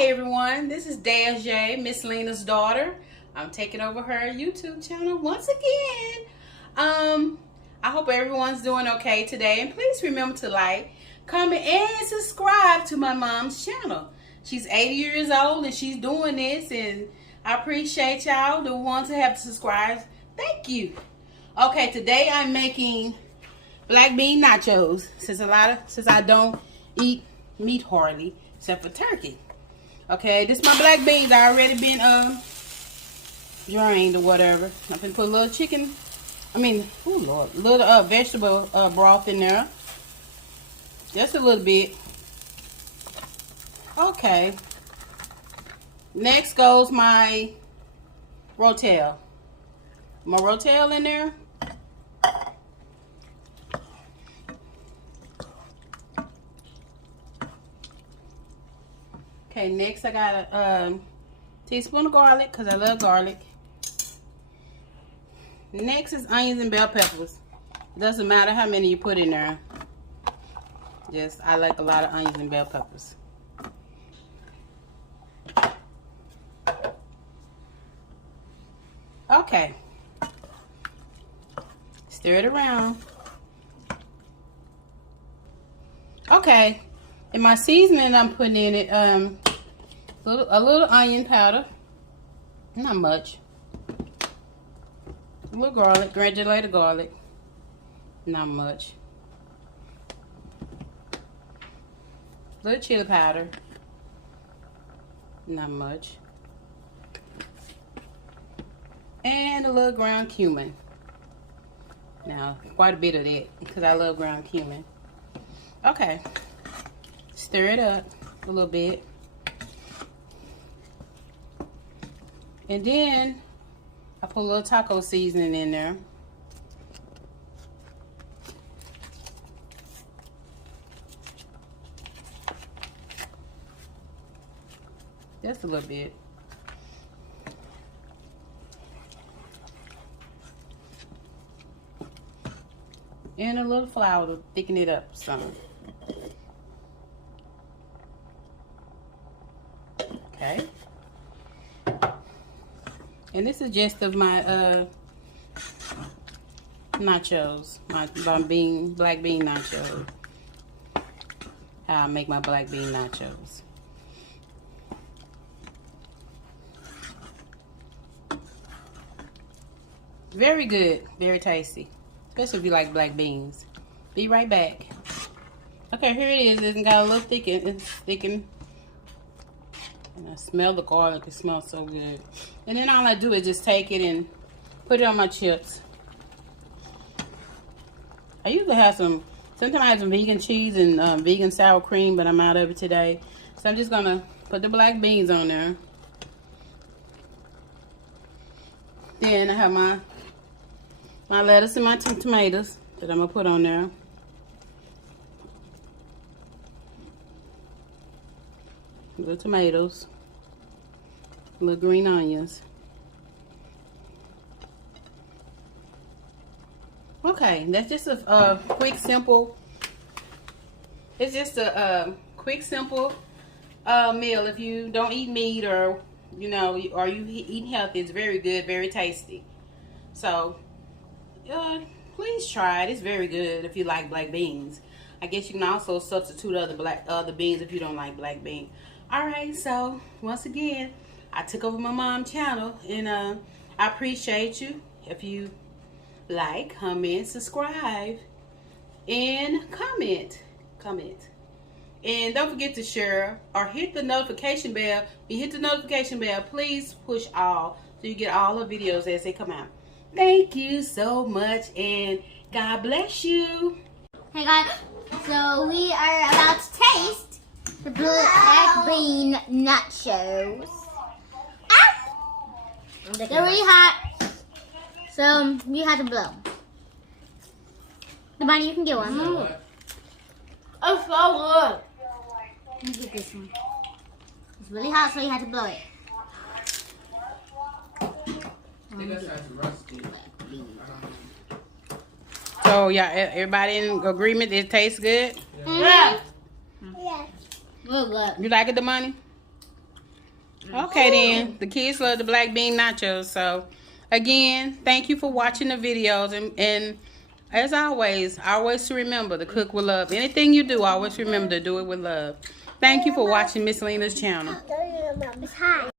Hi everyone, this is J, Miss Lena's daughter. I'm taking over her YouTube channel once again. I hope everyone's doing okay today, and please remember to like, comment, and subscribe to my mom's channel. She's 80 years old and she's doing this, and I appreciate y'all, the ones who have subscribed. Thank you. Okay, today I'm making black bean nachos since I don't eat meat hardly except for turkey. Okay, this is my black beans. I already been drained or whatever. I'm gonna put a little chicken. Oh Lord, little vegetable broth in there. Just a little bit. Okay. Next goes my Rotell. My Rotell in there. Okay, next I got a teaspoon of garlic because I love garlic. Next is onions and bell peppers. It doesn't matter how many you put in there. Just, I like a lot of onions and bell peppers. Okay. Stir it around. Okay. In my seasoning, I'm putting in it a little onion powder. Not much. A little garlic, granulated garlic. Not much. A little chili powder. Not much. And a little ground cumin. Now, quite a bit of that because I love ground cumin. Okay. Stir it up a little bit. And then I put a little taco seasoning in there. Just a little bit. And a little flour to thicken it up some. Okay. And this is just of my nachos, my black bean nachos. How I make my black bean nachos. Very good, very tasty, especially if you like black beans. Be right back. Okay, here it is. It's got a little thickened. It's thickened. And I smell the garlic. It smells so good. And then all I do is just take it and put it on my chips. I usually have sometimes I have some vegan cheese and vegan sour cream, but I'm out of it today. So I'm just gonna put the black beans on there. Then I have my lettuce and my tomatoes that I'm gonna put on there. Little tomatoes, little green onions. Okay, that's just a quick, simple. It's just a quick, simple meal. If you don't eat meat, or or you eat healthy, it's very good, very tasty. So, please try it. It's very good if you like black beans. I guess you can also substitute other beans if you don't like black beans. Alright, so once again, I took over my mom's channel, and I appreciate you if you like, comment, subscribe, and comment. And don't forget to share or hit the notification bell. When you hit the notification bell, please push all so you get all the videos as they come out. Thank you so much, and God bless you. Hey guys, so we are about to taste the black bean nachos. They're really hot, so you have to blow. The bunny, you can get one. It's so good. Let me get this one. It's really hot, so you have to blow it. So yeah, everybody in agreement? It tastes good. Yeah. Yeah. Real good. You like it, the money? Okay then, the kids love the black bean nachos. So again, thank you for watching the videos, and as always to remember to cook with love. Anything you do, always remember to do it with love. Thank you for watching Miss Lena's channel. Hi.